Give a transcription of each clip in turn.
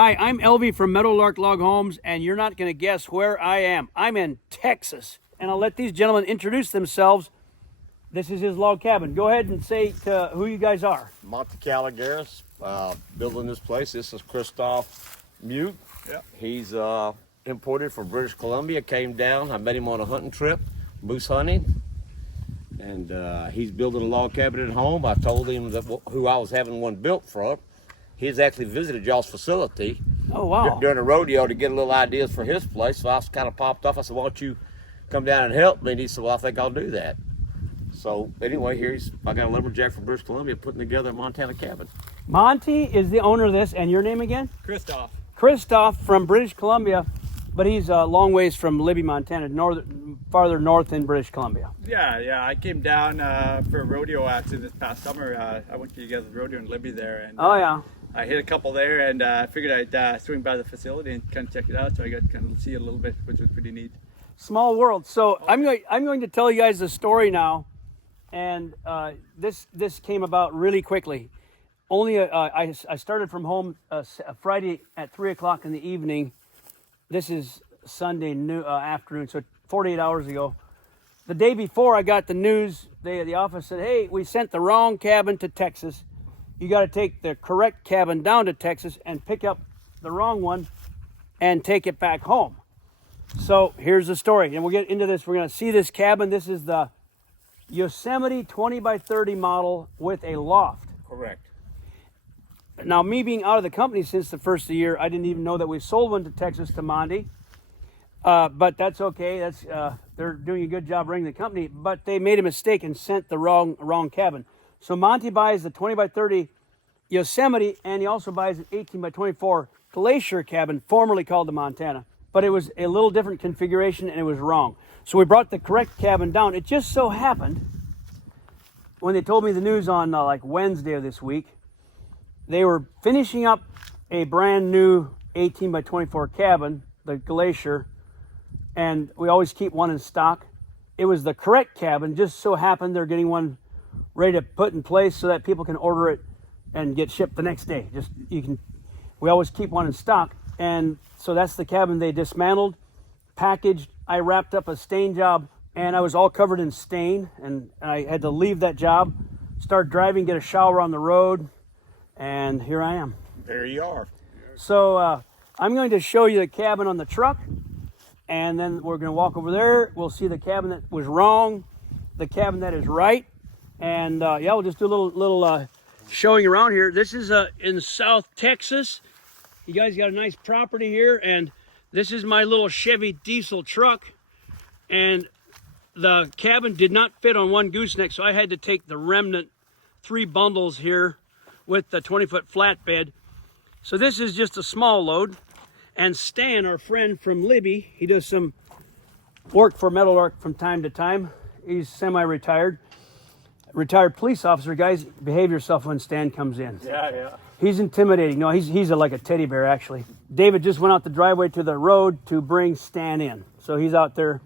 Hi, I'm Elvie from Meadowlark Log Homes, and you're not going to guess where I am. I'm in Texas, and I'll let these gentlemen introduce themselves. This is his log cabin. Go ahead and say who you guys are. Monty Caligaris, building this place. This is Christoph Mute. Yep. He's imported from British Columbia, came down. I met him on a hunting trip, moose hunting. And he's building a log cabin at home. I told him that who I was having one built from. He's actually visited y'all's facility. Oh, wow. During a rodeo to get a little ideas for his place. So I kind of popped off. I said, why don't you come down and help me? And he said, well, I think I'll do that. So anyway, I got a lumberjack from British Columbia putting together a Montana cabin. Monty is the owner of this, and your name again? Christoph. Christoph from British Columbia, but he's a long ways from Libby, Montana, farther north in British Columbia. Yeah. I came down for a rodeo actually this past summer. I went to you guys' rodeo in Libby there, and Oh, yeah. I hit a couple there, and I figured I'd swing by the facility and kind of check it out. So I got to kind of see it a little bit, which was pretty neat. Small world. So I'm going to tell you guys the story now, and this came about really quickly. Only I started from home Friday at 3 o'clock in the evening. This is Sunday afternoon, so 48 hours ago. The day before I got the news, the office said, hey, we sent the wrong cabin to Texas. You got to take the correct cabin down to Texas and pick up the wrong one and take it back home. So here's the story, and we'll get into this. We're going to see this cabin. This is the Yosemite 20 by 30 model with a loft. Correct. Now, me being out of the company since the first of the year, I didn't even know that we sold one to Texas to Monty. But that's okay. They're doing a good job running the company. But they made a mistake and sent the wrong cabin. So Monty buys the 20 by 30 Yosemite, and he also buys an 18 by 24 Glacier cabin, formerly called the Montana. But it was a little different configuration, and it was wrong. So we brought the correct cabin down. It just so happened, when they told me the news on like Wednesday of this week, they were finishing up a brand new 18 by 24 cabin, the Glacier, and we always keep one in stock. It was the correct cabin. Just so happened they're getting one ready to put in place so that people can order it and get shipped the next day. We always keep one in stock, and so that's the cabin they dismantled, packaged. I wrapped up a stain job, and I was all covered in stain, and I had to leave that job, start driving, get a shower on the road, and here I am. There you are. So I'm going to show you the cabin on the truck, and then we're going to walk over there. We'll see the cabin that was wrong, the cabin that is right, and yeah, we'll just do a little showing around here. This is in South Texas. You guys got a nice property here, and this is my little Chevy diesel truck, and the cabin did not fit on one gooseneck, so I had to take the remnant 3 bundles here with the 20-foot flatbed. So this is just a small load. And Stan, our friend from Libby, he does some work for Meadowlark from time to time. He's semi-retired. Retired police officer. Guys, behave yourself when Stan comes in. Yeah. He's intimidating. No, he's like a teddy bear, actually. David just went out the driveway to the road to bring Stan in. So he's out there.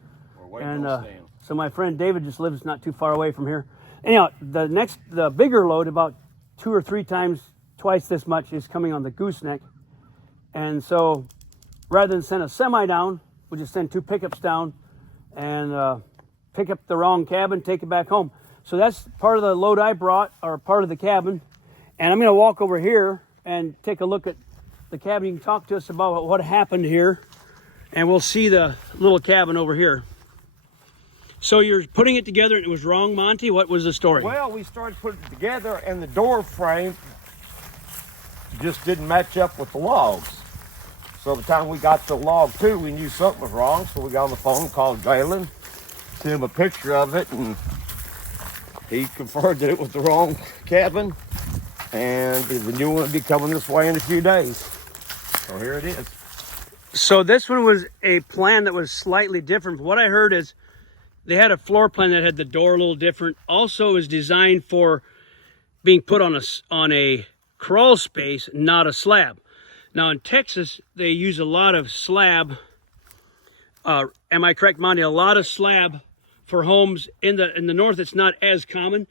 And so my friend David just lives not too far away from here. Anyhow, the bigger load, about 2 or 3 times, twice this much, is coming on the gooseneck. And so rather than send a semi down, we'll just send 2 pickups down and pick up the wrong cabin, take it back home. So that's part of the load I brought, or part of the cabin. And I'm going to walk over here and take a look at the cabin. You can talk to us about what happened here, and we'll see the little cabin over here. So you're putting it together and it was wrong, Monty? What was the story? Well, we started putting it together, and the door frame just didn't match up with the logs. So by the time we got to log 2, we knew something was wrong. So we got on the phone, called Galen, sent him a picture of it, and he confirmed that it was the wrong cabin, and the new one will be coming this way in a few days. So here it is. So this one was a plan that was slightly different. What I heard is they had a floor plan that had the door a little different. Also, it was designed for being put on a crawl space, not a slab. Now in Texas, they use a lot of slab. Am I correct, Monty? A lot of slab for homes. In the north, it's not as common.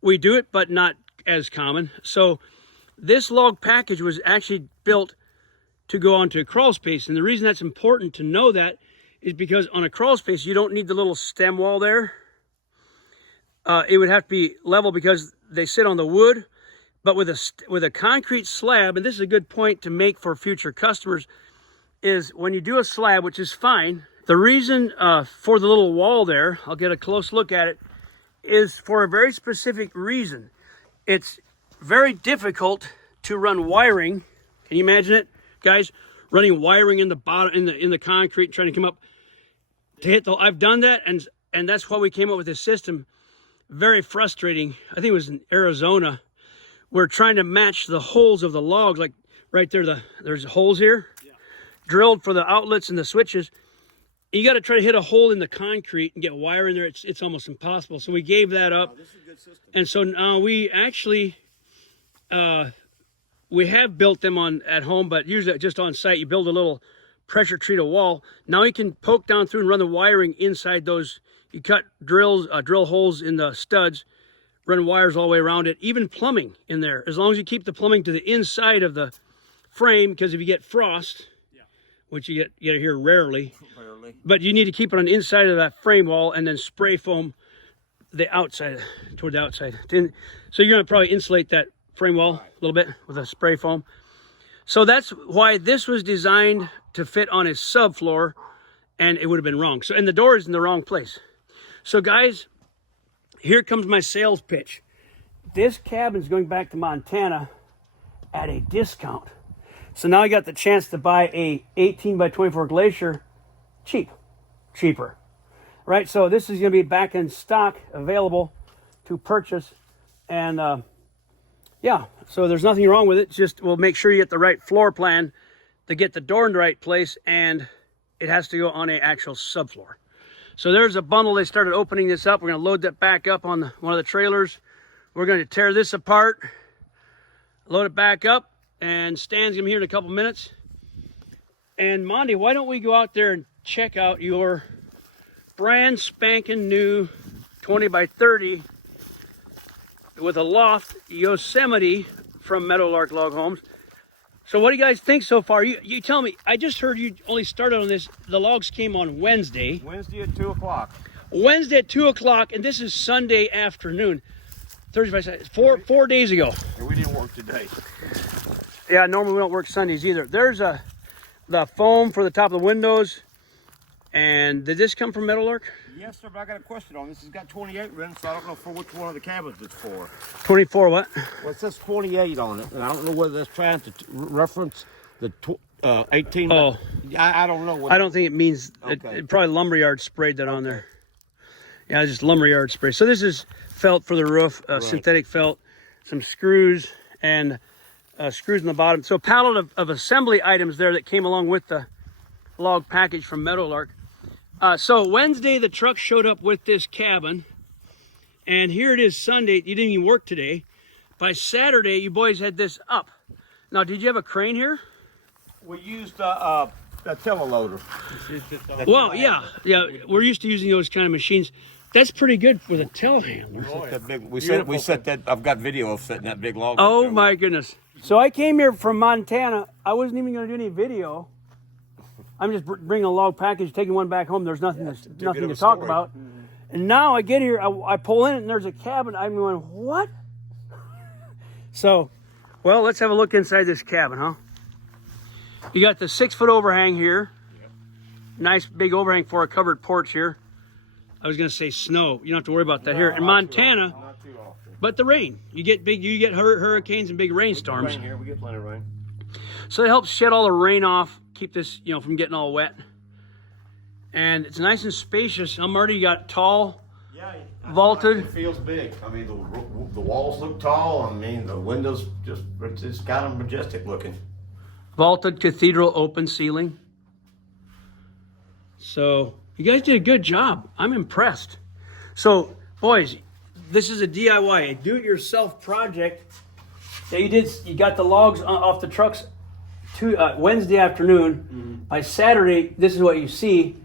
We do it, but not as common. So this log package was actually built to go onto a crawl space. And the reason that's important to know that is because on a crawl space, you don't need the little stem wall there. It would have to be level because they sit on the wood. But with a concrete slab, and this is a good point to make for future customers, is when you do a slab, which is fine, the reason for the little wall there, I'll get a close look at it, is for a very specific reason. It's very difficult to run wiring. Can you imagine it, guys? Running wiring in the bottom, in the concrete, trying to come up to hit the. I've done that, and that's why we came up with this system. Very frustrating. I think it was in Arizona. We're trying to match the holes of the logs, like right there. There's holes here, drilled for the outlets and the switches. You got to try to hit a hole in the concrete and get wire in there. It's almost impossible. So we gave that up. This is a good system. And so now we actually, we have built them at home, but usually just on site, you build a little pressure treated wall. Now you can poke down through and run the wiring inside those. You cut drill holes in the studs, run wires all the way around it, even plumbing in there. As long as you keep the plumbing to the inside of the frame, because if you get frost, which you get here rarely, but you need to keep it on the inside of that frame wall and then spray foam the outside, toward the outside. So you're gonna probably insulate that frame wall a little bit with a spray foam. So that's why this was designed to fit on a subfloor, and it would have been wrong. So, and the door is in the wrong place. So guys, here comes my sales pitch. This cabin's going back to Montana at a discount. So now I got the chance to buy a 18 by 24 Glacier cheaper, right? So this is going to be back in stock, available to purchase. And yeah, so there's nothing wrong with it. Just we'll make sure you get the right floor plan to get the door in the right place, and it has to go on an actual subfloor. So there's a bundle. They started opening this up. We're going to load that back up on one of the trailers. We're going to tear this apart, load it back up, and Stan's going to be here in a couple minutes. And Monty, why don't we go out there and check out your brand spanking new 20 by 30 with a loft Yosemite from Meadowlark Log Homes. So what do you guys think so far? You tell me. I just heard you only started on this. The logs came on Wednesday. Wednesday at 2 o'clock. Wednesday at 2 o'clock, and this is Sunday afternoon. Thursday, Friday, 4 days ago. And we didn't work today. Yeah, normally we don't work Sundays either. There's the foam for the top of the windows. And did this come from Meadowlark? Yes, sir, but I got a question on this. It's got 28 rims, so I don't know for which one of the cabins it's for. 24 what? Well, it says 28 on it, and I don't know whether that's trying to reference the 18. Oh. I don't know. I don't think it means, Okay. it probably lumberyard sprayed that on there. Yeah, just lumberyard spray. So this is felt for the roof, Right. synthetic felt, some screws, and screws in the bottom. So a pallet of assembly items there that came along with the log package from Meadowlark. So Wednesday, the truck showed up with this cabin, and here it is Sunday. You didn't even work today. By Saturday, you boys had this up. Now, did you have a crane here? We used a teleloader. Well, yeah. We're used to using those kind of machines. That's pretty good with a telehandler. We set that. I've got video of setting that big log. Oh my goodness. So I came here from Montana. I wasn't even going to do any video. I'm just bringing a log package, taking one back home. There's nothing to talk about. Mm-hmm. And now I get here, I pull in it, and there's a cabin. I'm going, what? So, well, let's have a look inside this cabin, huh? You got the 6-foot overhang here. Yep. Nice big overhang for a covered porch here. I was going to say snow. You don't have to worry about that here in Montana. Not too often. But the rain. You get hurricanes and big rainstorms. Rain here. We get plenty of rain. So it helps shed all the rain off, keep this, from getting all wet. And it's nice and spacious. I'm already got tall, vaulted. It feels big. I mean, the walls look tall. I mean, the windows it's kind of majestic looking. Vaulted cathedral open ceiling. So you guys did a good job. I'm impressed. So, boys, this is a DIY, a do-it-yourself project that you did. You got the logs off the trucks Wednesday afternoon. Mm-hmm. By Saturday, this is what you see.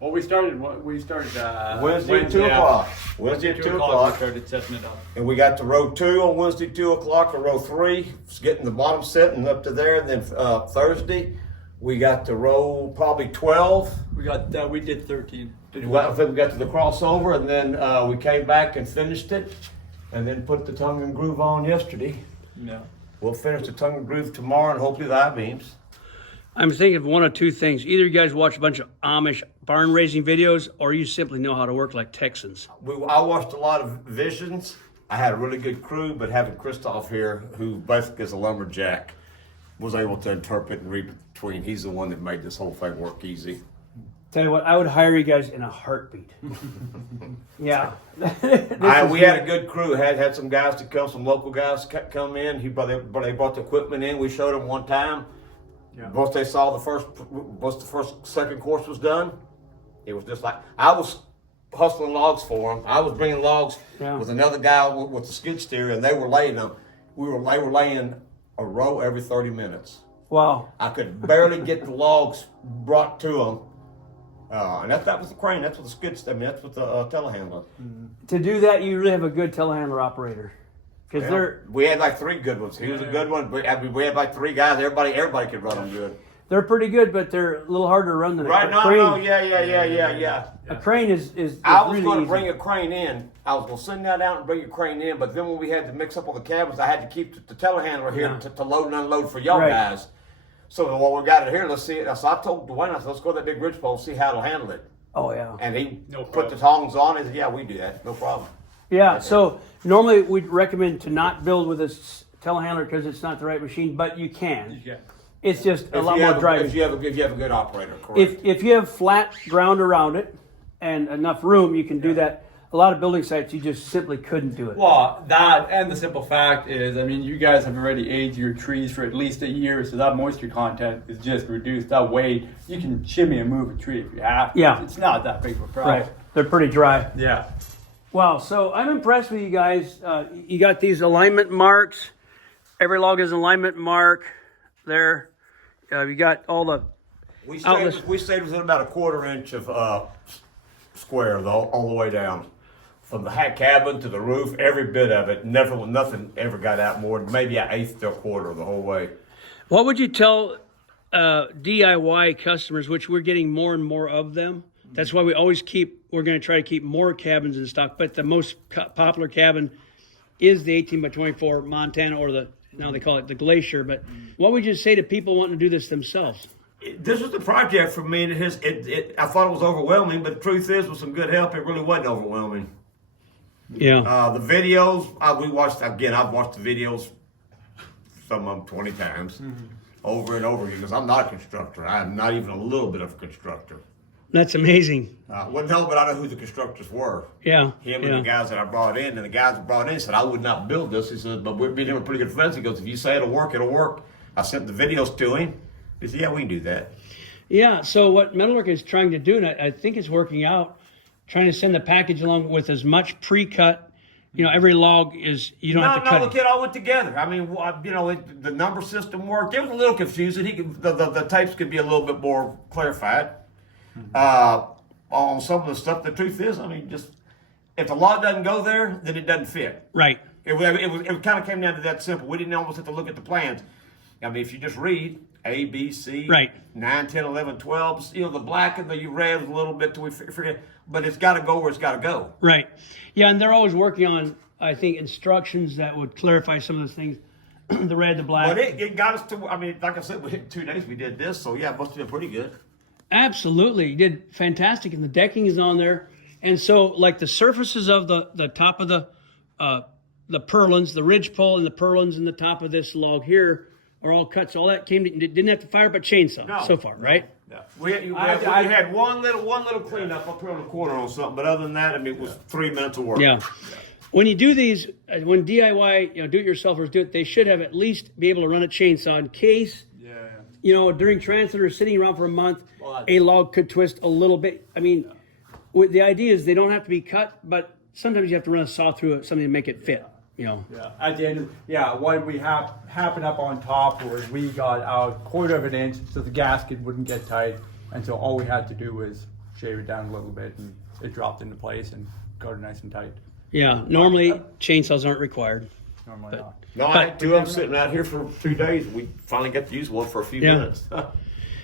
Well, we started Wednesday at 2 o'clock. Wednesday at 2 o'clock. We started setting it up. And we got to row 2 on Wednesday, 2 o'clock, or row 3. It's getting the bottom set and up to there. And then Thursday, We got to row probably 12. We did 13. I think we got to the crossover, and then we came back and finished it, and then put the tongue and groove on yesterday. Yeah. We'll finish the tongue and groove tomorrow, and hopefully the I-beams. I'm thinking of one of two things. Either you guys watch a bunch of Amish barn raising videos, or you simply know how to work like Texans. I watched a lot of Visions. I had a really good crew, but having Christoph here, who basically is a lumberjack, was able to interpret and read between. He's the one that made this whole thing work easy. Tell you what, I would hire you guys in a heartbeat. Yeah. We had a good crew. Had some guys to come, some local guys come in. They brought the equipment in. We showed them one time. Yeah. Once they saw second course was done, it was just like I was hustling logs for them. I was bringing logs with another guy with the skid steer, and they were laying them. They were laying a row every 30 minutes. Wow. I could barely get the logs brought to them. And that was the crane. That's what the skid steer. I mean, that's what the telehandler. To do that, you really have a good telehandler operator. Because we had like 3 good ones. He was a good one. We had like 3 guys. Everybody could run them good. they're pretty good, but they're a little harder to run than a crane. Yeah. A crane is I was really going to easy. bring a crane in. I was going to send that out and bring a crane in, but then when we had to mix up all the cabins, I had to keep the telehandler here to load and unload for y'all guys. So while we got it here, let's see it. So I told Dwayne, I said, let's go to that big ridgepole and see how it'll handle it. Oh, yeah. And he put the tongs on. He said, yeah, we do that. No problem. Yeah, so normally we'd recommend to not build with a telehandler because it's not the right machine, but you can. Yeah. It's just a lot more driving. If you have a good operator, correct. If you have flat ground around it and enough room, you can do that. A lot of building sites, you just simply couldn't do it. Well, that and the simple fact is, I mean, you guys have already aged your trees for at least a year, so that moisture content is just reduced. That way, you can shimmy and move a tree if you have to. Yeah. It's not that big of a problem. Right. They're pretty dry. Yeah. Wow, so I'm impressed with you guys. You got these alignment marks. Every log has an alignment mark there. You got all the outlets. We stayed within about a 1/4 inch of square though, all the way down. From the hat cabin to the roof, every bit of it, nothing ever got out more than maybe an 1/8 to a 1/4 the whole way. What would you tell DIY customers, which we're getting more and more of them? That's why we're going to try to keep more cabins in stock, but the most popular cabin is the 18 by 24 Montana, or now they call it the Glacier. But what would you say to people wanting to do this themselves? This was the project for me. I thought it was overwhelming, but the truth is, with some good help, it really wasn't overwhelming. Yeah. The videos, I've watched the videos, some of them 20 times, over and over again, because I'm not a constructor. I'm not even a little bit of a constructor. That's amazing. Wouldn't help, but I know who the constructors were. Yeah. Him and the guys that I brought in, and the guys that brought in said, I would not build this. He said, but we're being pretty good friends. He goes, if you say it'll work, it'll work. I sent the videos to him. He said, yeah, we can do that. Yeah, so what Meadowlark is trying to do, and I think it's working out, trying to send the package along with as much pre-cut. Every log is, you don't have to cut look, it all went together. I mean, the number system worked. It was a little confusing. The tapes could be a little bit more clarified. On some of the stuff, the truth is, I mean, just if the log doesn't go there, then it doesn't fit. Right. It kind of came down to that simple. We didn't almost have to look at the plans. I mean, if you just read A, B, C, 9, 10, 11, 12, the black and the red a little bit till we forget, but it's got to go where it's got to go. Right. Yeah, and they're always working on, I think, instructions that would clarify some of those things, the red, the black. But it got us to, I mean, like I said, within 2 days we did this, so yeah, it must have been pretty good. Absolutely. You did fantastic, and the decking is on there. And so, like the surfaces of the top of the purlins, the ridgepole and the purlins and the top of this log here are all cut. So all that didn't have to fire but chainsaw so far, right? No. We had one little cleanup up here on the corner on something, but other than that, I mean, it was 3 minutes of work. Yeah. When you do these, when DIY, do-it-yourselfers do it, they should have at least be able to run a chainsaw in case, during transit or sitting around for a month, a log could twist a little bit. I mean, the idea is they don't have to be cut, but sometimes you have to run a saw through it, something to make it fit. Yeah. At the end of what we happened up on top was we got out 1/4 of an inch so the gasket wouldn't get tight, and so all we had to do was shave it down a little bit, and it dropped into place and got it nice and tight. Yeah. Normally chainsaws aren't required. Normally not. No, I had 2 of them sitting out here for 2 days. We finally got to use one for a few minutes.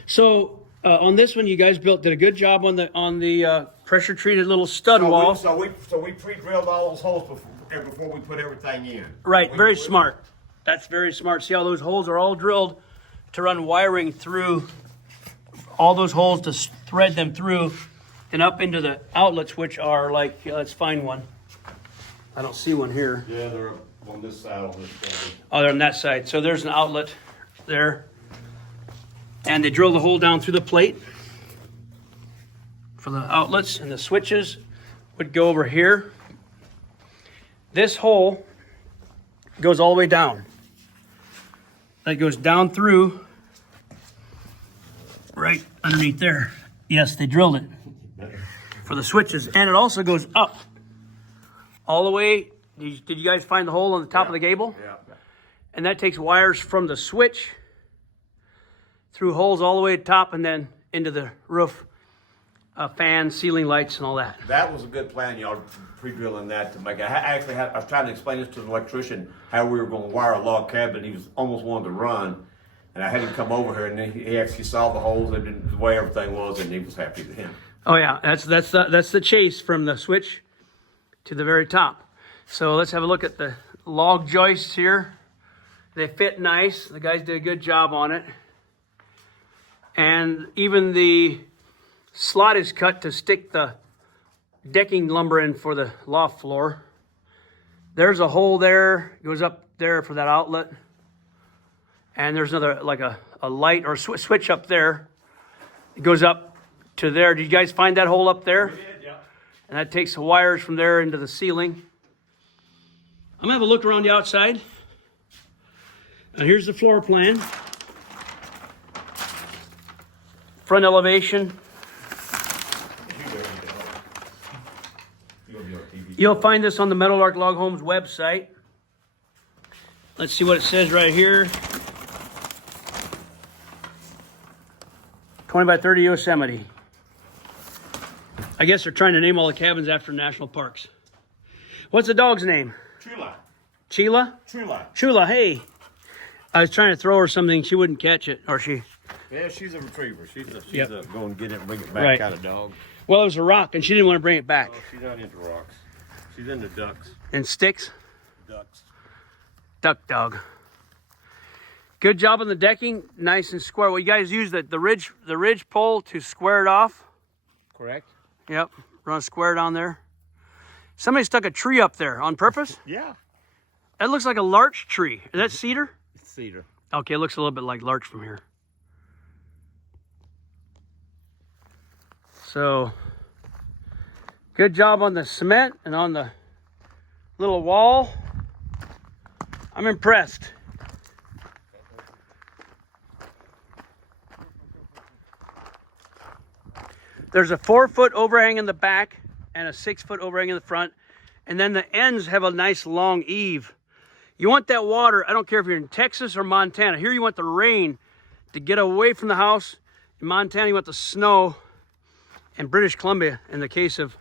So on this one, you guys did a good job on the pressure treated little stud wall. So we pre-drilled all those holes before we put everything in. Right, very smart. That's very smart. See how those holes are all drilled to run wiring through all those holes to thread them through and up into the outlets, which are like, let's find one. I don't see one here. Yeah, they're on this side of this thing. Oh, they're on that side. So there's an outlet there. And they drill the hole down through the plate for the outlets, and the switches would go over here. This hole goes all the way down. That goes down through right underneath there. Yes, they drilled it for the switches, and it also goes up all the way. Did you guys find the hole on the top of the gable? Yeah. And that takes wires from the switch through holes all the way to the top and then into the roof, fans, ceiling lights, and all that. That was a good plan, y'all, pre-drilling that to make it. I was trying to explain this to the electrician, how we were going to wire a log cabin. He was almost wanted to run, and I had him come over here, and he actually saw the holes and the way everything was, and he was happy with him. Oh yeah, that's the chase from the switch to the very top. So let's have a look at the log joists here. They fit nice. The guys did a good job on it. And even the slot is cut to stick the decking lumber in for the loft floor. There's a hole there, goes up there for that outlet. And there's another, like a light or switch up there. It goes up to there. Did you guys find that hole up there? We did, yeah. And that takes the wires from there into the ceiling. I'm gonna have a look around the outside. Now here's the floor plan. Front elevation. You'll find this on the Meadowlark Log Homes website. Let's see what it says right here. 20 by 30 Yosemite. I guess they're trying to name all the cabins after national parks. What's the dog's name? Chula. Sheila? Chula. Chula, hey. I was trying to throw her something. She wouldn't catch it, or she... Yeah, she's a retriever. She's Yep. a go and get it and bring it back Right. kind of dog. Well, it was a rock, and she didn't want to bring it back. Oh, she's not into rocks. She's into ducks. And sticks? Ducks. Duck dog. Good job on the decking. Nice and square. Well, you guys use the ridge pole to square it off. Correct. Yep. Run a square down there. Somebody stuck a tree up there on purpose. Yeah. That looks like a larch tree. Is that cedar? It's cedar. Okay, it looks a little bit like larch from here. So, good job on the cement and on the little wall. I'm impressed. There's a 4-foot overhang in the back and a 6-foot overhang in the front. And then the ends have a nice long eave. You want that water, I don't care if you're in Texas or Montana. Here you want the rain to get away from the house. In Montana, you want the snow. And British Columbia, in the case of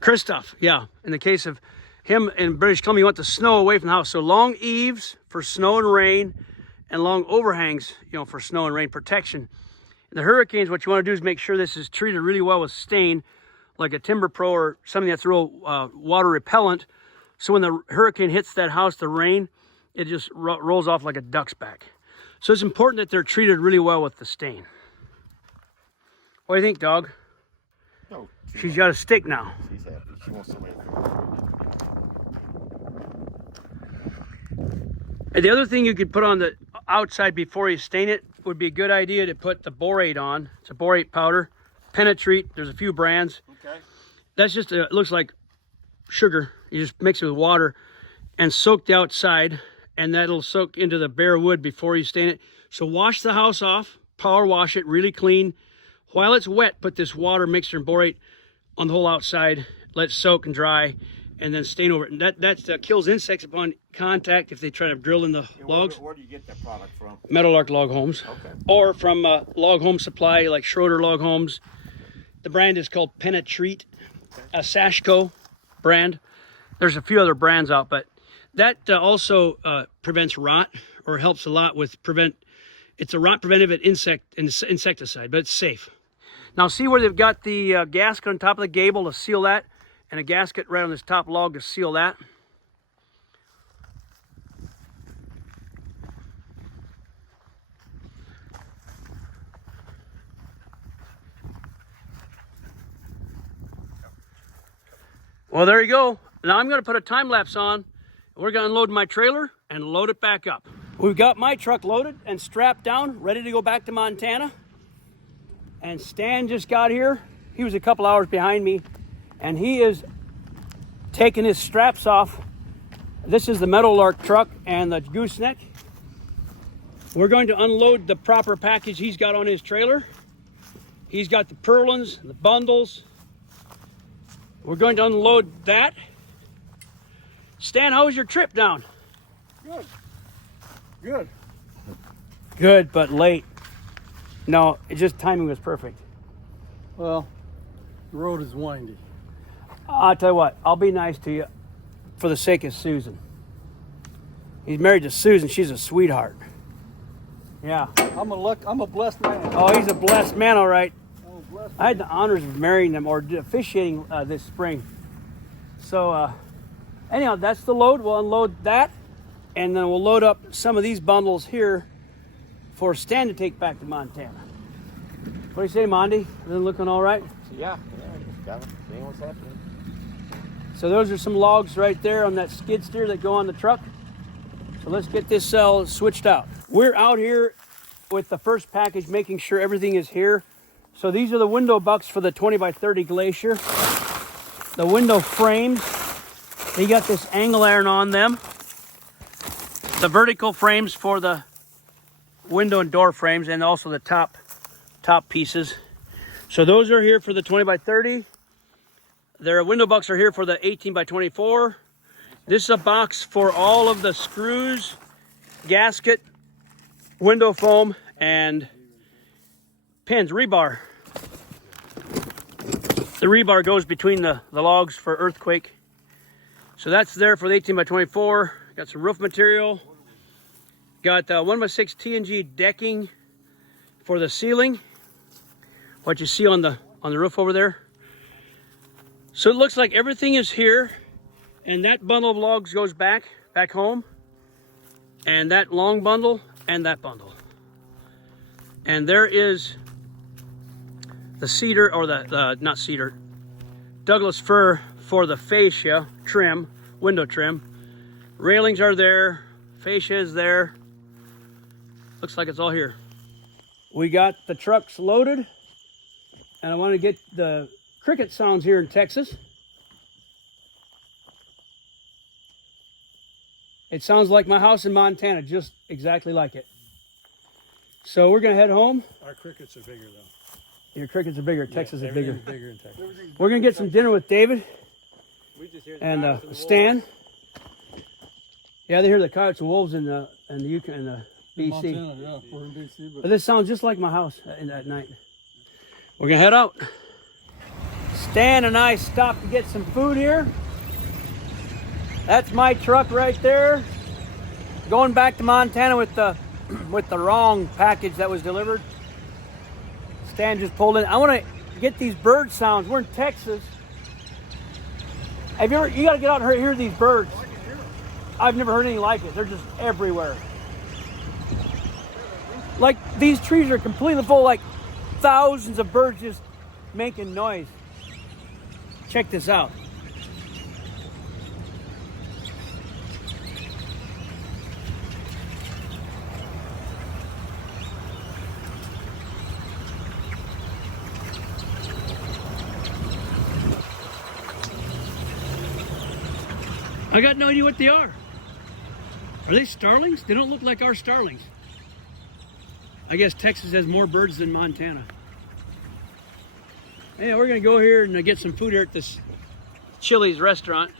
Christoph, yeah. In the case of him in British Columbia, you want the snow away from the house. So long eaves for snow and rain, and long overhangs, for snow and rain protection. In the hurricanes, what you want to do is make sure this is treated really well with stain, like a Timber Pro or something that's real water repellent. So when the hurricane hits that house, the rain, it just rolls off like a duck's back. So it's important that they're treated really well with the stain. What do you think, dog? No. She's got a stick now. She's happy. She wants to live. And the other thing you could put on the outside before you stain it would be a good idea to put the borate on. It's a borate powder. Penetrate. There's a few brands. Okay. That's just, it looks like sugar. You just mix it with water and soak the outside, and that'll soak into the bare wood before you stain it. So wash the house off, power wash it really clean. While it's wet, put this water mixture and borate on the whole outside, let it soak and dry, and then stain over it. And that kills insects upon contact if they try to drill in the logs. Where do you get that product from? Meadowlark Log Homes. Okay. Or from Log Home Supply, like Schroeder Log Homes. The brand is called Penetrate, a Sashco brand. There's a few other brands out, but that also prevents rot, or helps a lot with prevent It's a rot preventive insecticide, but it's safe. Now see where they've got the gasket on top of the gable to seal that, and a gasket right on this top log to seal that. Well, there you go. Now I'm going to put a time lapse on. We're going to unload my trailer and load it back up. We've got my truck loaded and strapped down, ready to go back to Montana. And Stan just got here. He was a couple hours behind me, and he is taking his straps off. This is the Meadowlark truck and the gooseneck. We're going to unload the proper package he's got on his trailer. He's got the purlins, the bundles. We're going to unload that. Stan, how was your trip down? Good. Good. Good, but late. No, it just timing was perfect. Well, the road is windy. I'll tell you what, I'll be nice to you for the sake of Susan. He's married to Susan. She's a sweetheart. Yeah. I'm a blessed man. Oh, he's a blessed man, all right. I'm a blessed I had the honors of marrying them or officiating this spring. So anyhow, that's the load. We'll unload that, and then we'll load up some of these bundles here for Stan to take back to Montana. What do you say, Monty? Everything looking all right? Yeah, just got to see what's happening. So those are some logs right there on that skid steer that go on the truck. So let's get this cell switched out. We're out here with the first package, making sure everything is here. So these are the window bucks for the 20 by 30 Glacier. The window frames, they got this angle iron on them. The vertical frames for the window and door frames, and also the top pieces. So those are here for the 20 by 30. Their window bucks are here for the 18 by 24. This is a box for all of the screws, gasket, window foam, and pins, rebar. The rebar goes between the logs for earthquake. So that's there for the 18 by 24. Got some roof material. Got 1x6 TNG decking for the ceiling. What you see on the roof over there. So it looks like everything is here, and that bundle of logs goes back home, and that long bundle and that bundle. And there is the cedar, or the not cedar, Douglas fir for the fascia trim, window trim. Railings are there, fascia is there. Looks like it's all here. We got the trucks loaded, and I want to get the cricket sounds here in Texas. It sounds like my house in Montana, just exactly like it. So we're gonna head home. Our crickets are bigger though. Your crickets are bigger, Texas is bigger. Bigger in Texas. We're gonna get some dinner with David and Stan. Yeah, they hear the coyotes and wolves in the Yukon and the BC. Montana, yeah, we're in BC, But this sounds just like my house at night. We're gonna head out. Stan and I stopped to get some food here. That's my truck right there. Going back to Montana with the wrong package that was delivered. Stan just pulled in. I want to get these bird sounds. We're in Texas. You got to get out and hear these birds. I've never heard anything like it. They're just everywhere. Like, these trees are completely full, like thousands of birds just making noise. Check this out. I got no idea what they are. Are they starlings? They don't look like our starlings. I guess Texas has more birds than Montana. Yeah, we're gonna go here and get some food here at this Chili's restaurant.